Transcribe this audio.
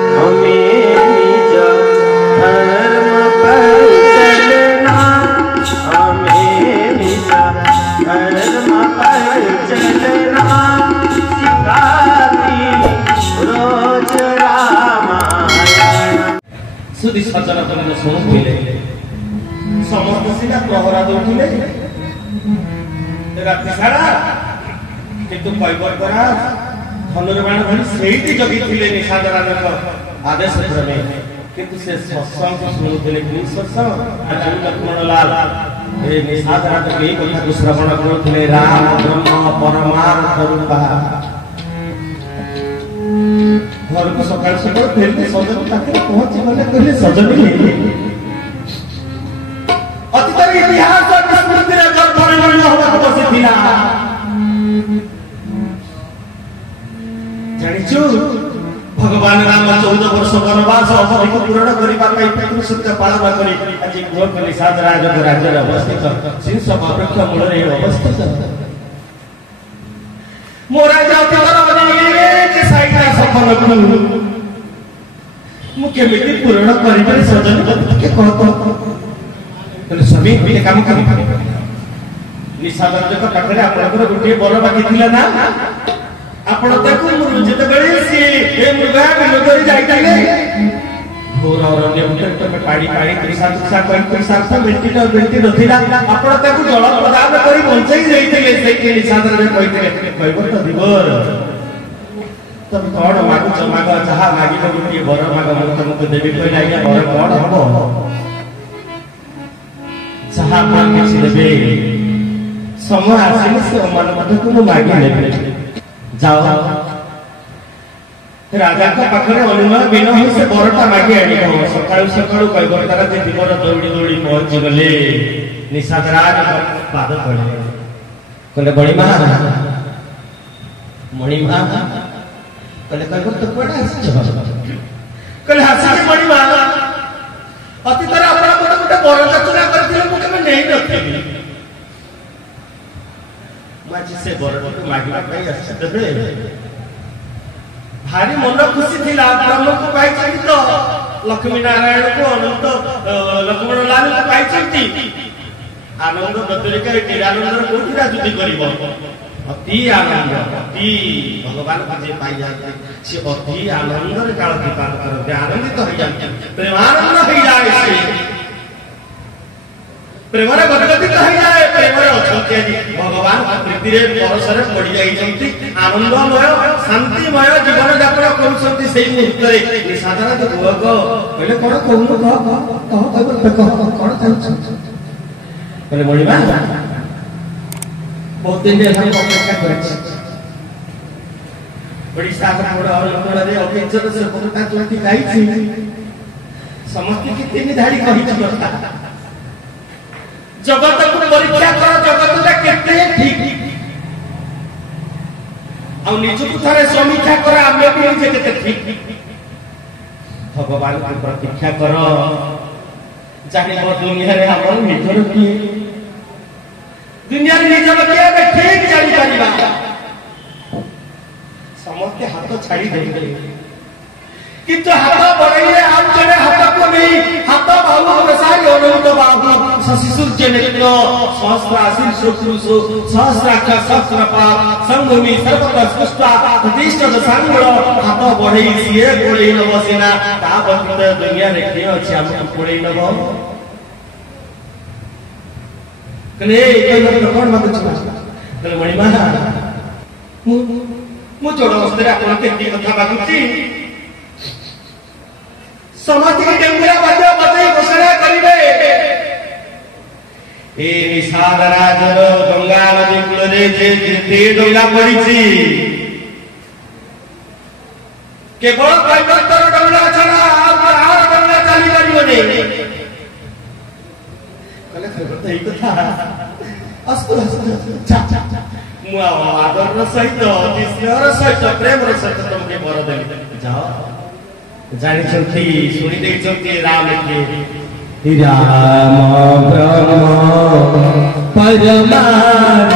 हमें निज धर्म पर चलना, हमें निज धर्म पर चलना सिखाती रोज रामायण। सुधी सज्जन तुम शुणुले समस्त सीना प्रहरा दौले राति सारा किंतु कैबर्तरा धनुर्बाण धरी से जगी निषाद राजा आदेश क्रमे किंतु से सत्संग शुणुले कि सत्संग लक्ष्मण लाल निषाद राजा यही कथा को श्रवण करुले राम ब्रह्म परमार्थ रूपा घर को सकाल सकाल फेरते सजन पाखे पहुंची गले कहले सजनी अतीतर इतिहास स्मृति बसिला जानिछु भगवान राम 14 वर्ष वनवास अवधि पूर्ण करने सत्य पालन करी आज गोप निषाद राज राज्य अवस्थित सिंह वृक्ष मूल अवस्थित मो राजा सफल मुझे पूर्ण कर सजन स्वामी गोटे कम कर निषाद राजा पाखे आप गोटे बर बाकी थी ना आपण मृगा विनोद जाइए घोर अरण्य भितर पाड़ी पाड़ी कृषा बेटी नथिला आपण जल प्रदान कर बंचाई जाइए निषाद राजा कहते तो दिवर तुम कौन मागुच माग जहाँ मागिल गोटे बर माग तुमको देवी कहले आज्ञा बर कौन हम जहाँ देवे समय आसिले से मन मागे जाओ राजा पाखे अनुमान बिना हो से बरटा मागे आनी सकाल सकाल कैबर्तारा दिवर दौड़ी दौड़ी पहुंची गले निषाद राज पाद पड़े कहले मणिमा मणिमा कहले कैबर्त कौन कहले हासी मणिमा अतीतर अपना गोटे गोटे बरचना करते नहीं रखी से बरट मागिबा भारी मन खुशी थी ब्रह्म को पाई तो लक्ष्मी नारायण को अनंत लक्ष्मण लाल को पाई आनंद व्यतिरिक निरानंद कोठी राजनीति कर अति आनंद अति भगवान को पाई जाते से अति आनंद काल दीपान करते आनंदित हो जाते प्रेमानंद हो जाए प्रेमर गदगदित हो जाए प्रेमर अच्छे भगवान प्रीति परसरे पड़ जाइए आनंदमय शांतिमय जीवन यापन कर मुहूर्त निषाद राजा बुआक कहले कौन कहूँ कौन मणिमा बहुत दिन अपेक्षा कर समस्त कितनी धाड़ी कही जगत को परीक्षा कर जगत केते ठीक आ निजକୁ थरे समीक्षा कर आमे भी जे केते ठीक भगवान को प्रतीक्षा कर जाने वो दुनिया रे हमर निजर की दुनिया रे निजर के ठीक जानि परिबा समस्त हाथ छाड़ी दे किंतु हाथ बढ़ाइए आप जने हाथ को नहीं हाथ बाहु प्रसाद अनंत बाहु शशिसूर्य नेत्र सहस्र आशीर शुक्रुसु सहस्राक्ष सहस्रपाद संभूमि सर्वत्र स्पष्टा प्रतिष्ठ दशांगुल हाथ बढ़ाई सिए कोळई नव सेना ता बंद दुनिया रे के अछि हम कोळई नव कने एक कौन बात छ मणिमा मु जोड़ अवस्था आपण केती कथा बागुची समाज के डेंगुरा बजा बजाई घोषणा करिवे ए निषाद राजर गंगा नदी कूल रे जे डोंगा पड़िछि केवल कैबर्तर डोंगा छड़ा आर डोंगा चली परिबो नै कले खबर त ई कथा अस्कुल मु आदर सहित स्नेहर सहित प्रेमर सहित तुमके बर देली जाओ जानी सुनी देखते राम के राम ब्रह्म परमार्थ